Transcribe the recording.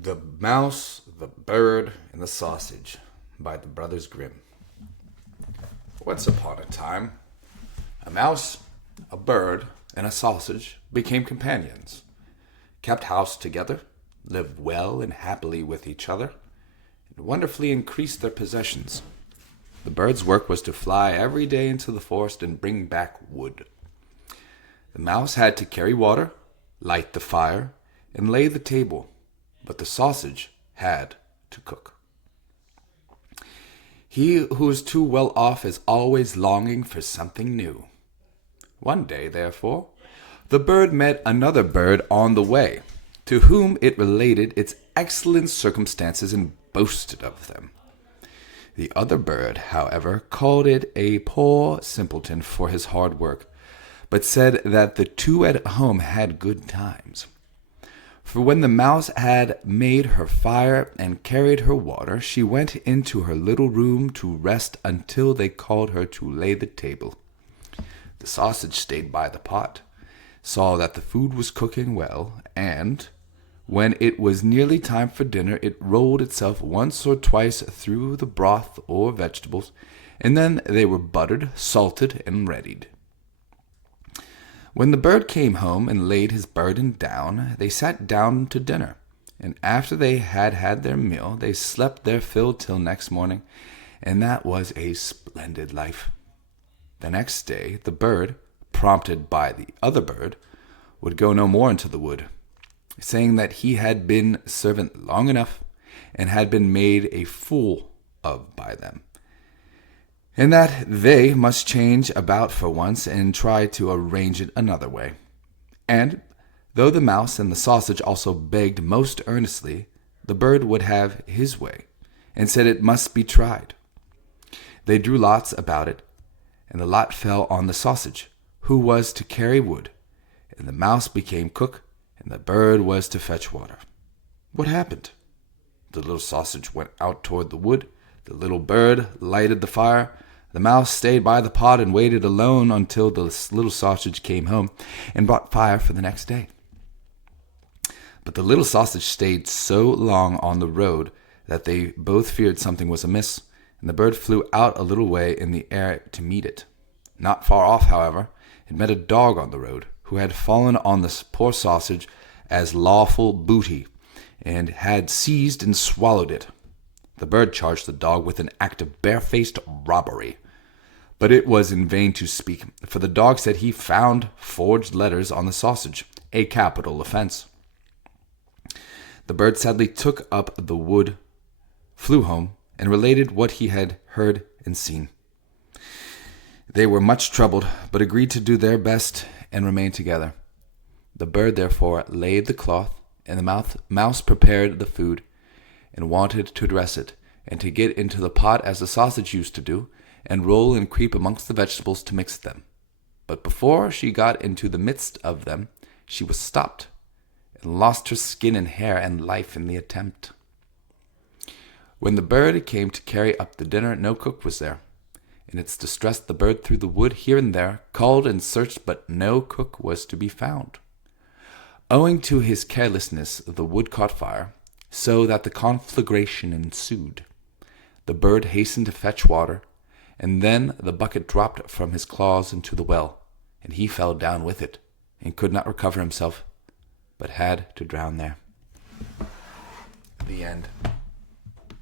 The Mouse, the Bird, and the Sausage by the Brothers Grimm. Once upon a time, a mouse, a bird, and a sausage became companions, kept house together, lived well and happily with each other, and wonderfully increased their possessions. The bird's work was to fly every day into the forest and bring back wood. The mouse had to carry water, light the fire, and lay the table, but the sausage had to cook. He who is too well off is always longing for something new. One day, therefore, the bird met another bird on the way, to whom it related its excellent circumstances and boasted of them. The other bird, however, called it a poor simpleton for his hard work, but said that the two at home had good times. For when the mouse had made her fire and carried her water, she went into her little room to rest until they called her to lay the table. The sausage stayed by the pot, saw that the food was cooking well, and, when it was nearly time for dinner, it rolled itself once or twice through the broth or vegetables, and then they were buttered, salted, and readied. When the bird came home and laid his burden down, they sat down to dinner, and after they had had their meal, they slept their fill till next morning, and that was a splendid life. The next day, the bird, prompted by the other bird, would go no more into the wood, saying that he had been servant long enough, and had been made a fool of by them, and that they must change about for once and try to arrange it another way. And, though the mouse and the sausage also begged most earnestly, the bird would have his way, and said it must be tried. They drew lots about it, and the lot fell on the sausage, who was to carry wood, and the mouse became cook, and the bird was to fetch water. What happened? The little sausage went out toward the wood, the little bird lighted the fire, the mouse stayed by the pot and waited alone until the little sausage came home and brought fire for the next day. But the little sausage stayed so long on the road that they both feared something was amiss, and the bird flew out a little way in the air to meet it. Not far off, however, it met a dog on the road, who had fallen on the poor sausage as lawful booty, and had seized and swallowed it. The bird charged the dog with an act of barefaced robbery. But it was in vain to speak, for the dog said he found forged letters on the sausage, a capital offense. The bird sadly took up the wood, flew home, and related what he had heard and seen. They were much troubled, but agreed to do their best and remain together. The bird therefore laid the cloth, and the mouse prepared the food, and wanted to dress it, and to get into the pot as the sausage used to do, and roll and creep amongst the vegetables to mix them. But before she got into the midst of them, she was stopped, and lost her skin and hair and life in the attempt. When the bird came to carry up the dinner, no cook was there. In its distress, the bird threw the wood here and there, called and searched, but no cook was to be found. Owing to his carelessness, the wood caught fire, so that the conflagration ensued. The bird hastened to fetch water, and then the bucket dropped from his claws into the well, and he fell down with it, and could not recover himself, but had to drown there. The end.